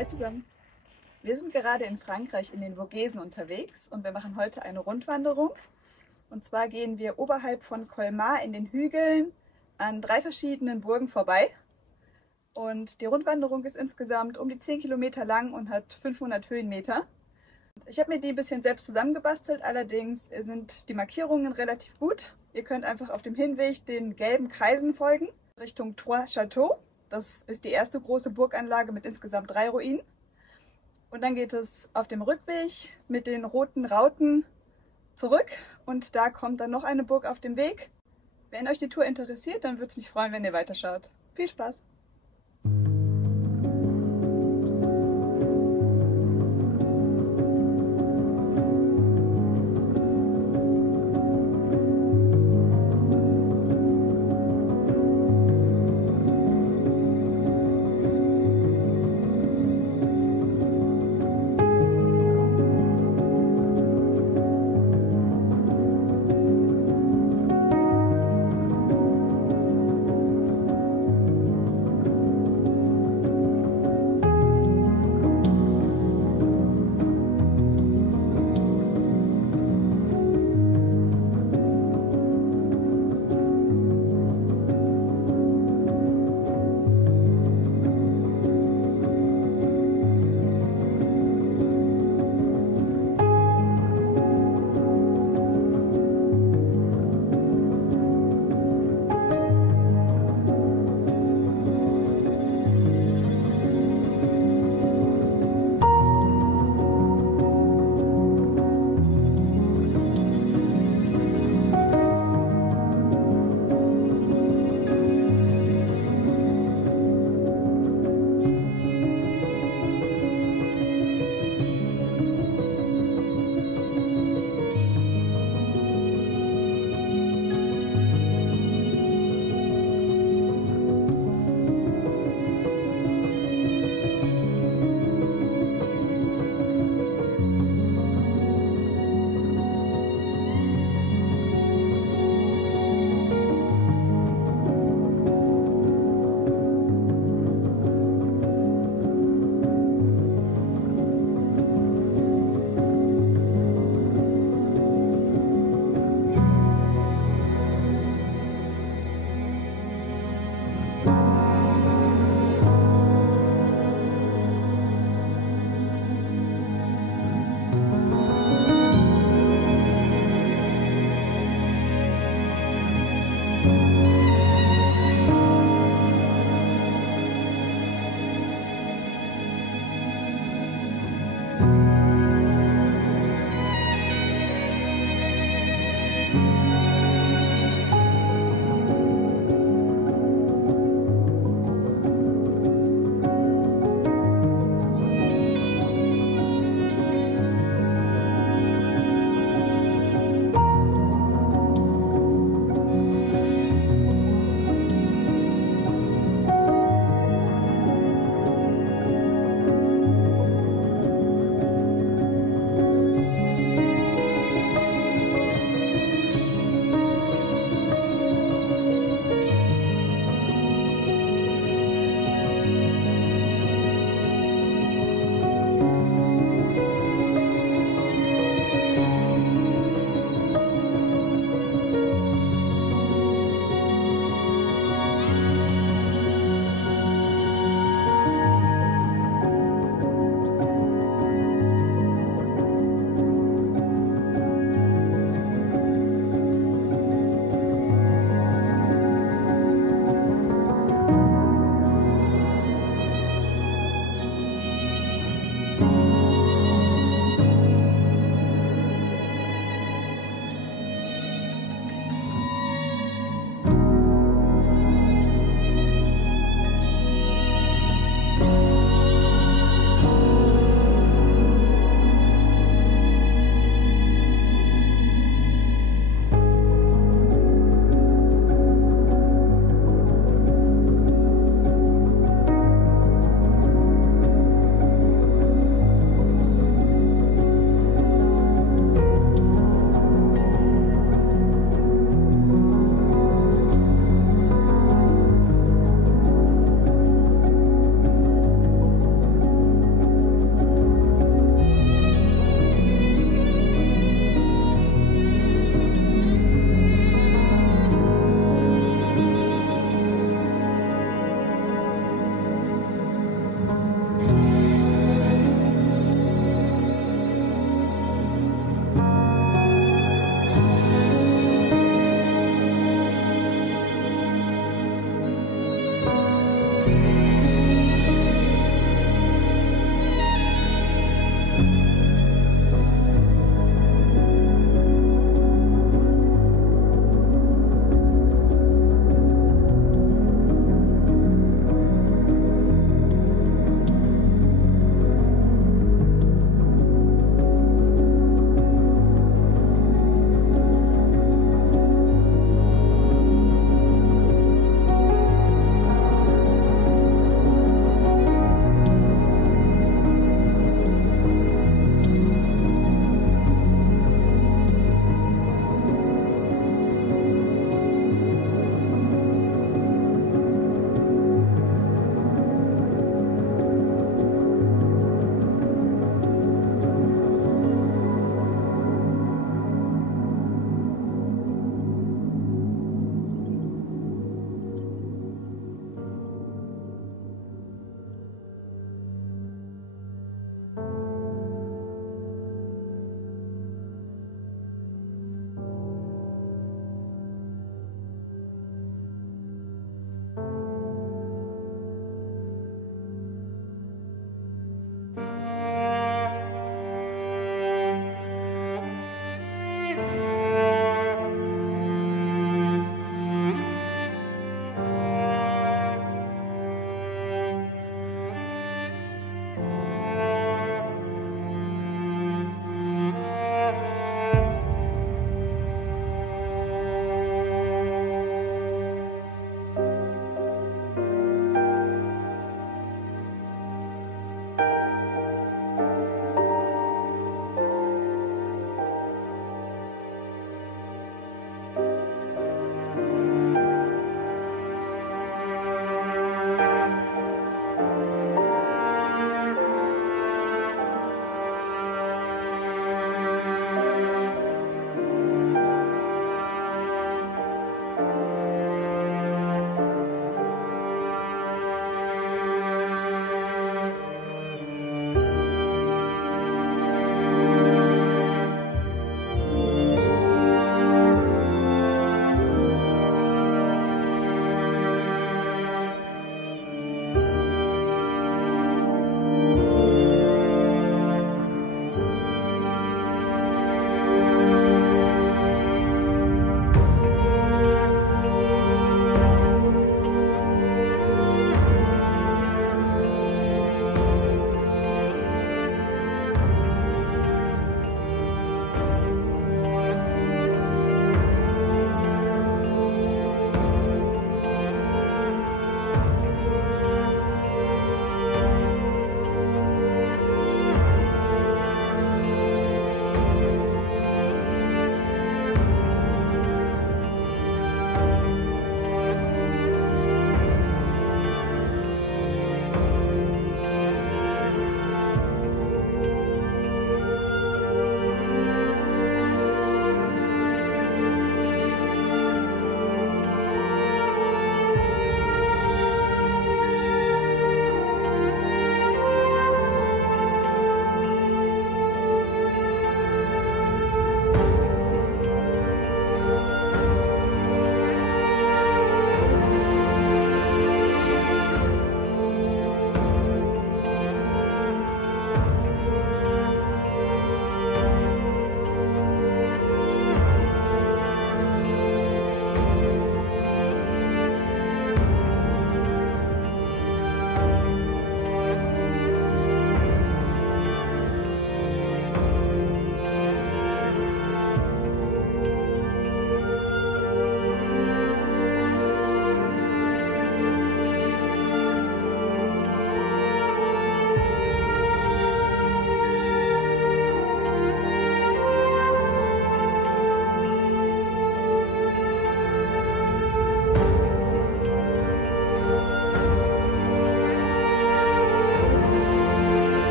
Hi zusammen. Wir sind gerade in Frankreich in den Vogesen unterwegs und wir machen heute eine Rundwanderung. Und zwar gehen wir oberhalb von Colmar in den Hügeln an 3 verschiedenen Burgen vorbei. Und die Rundwanderung ist insgesamt um die 10 Kilometer lang und hat 500 Höhenmeter. Ich habe mir die ein bisschen selbst zusammengebastelt, allerdings sind die Markierungen relativ gut. Ihr könnt einfach auf dem Hinweg den gelben Kreisen folgen, Richtung Trois Châteaux. Das ist die erste große Burganlage mit insgesamt 3 Ruinen. Und dann geht es auf dem Rückweg mit den roten Rauten zurück und da kommt dann noch eine Burg auf dem Weg. Wenn euch die Tour interessiert, dann würde es mich freuen, wenn ihr weiterschaut. Viel Spaß!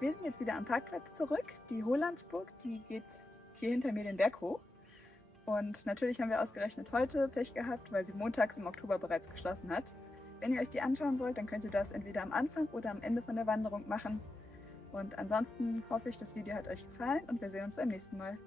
Wir sind jetzt wieder am Parkplatz zurück. Die Holandsburg, die geht hier hinter mir den Berg hoch. Und natürlich haben wir ausgerechnet heute Pech gehabt, weil sie montags im Oktober bereits geschlossen hat. Wenn ihr euch die anschauen wollt, dann könnt ihr das entweder am Anfang oder am Ende von der Wanderung machen. Und ansonsten hoffe ich, das Video hat euch gefallen und wir sehen uns beim nächsten Mal.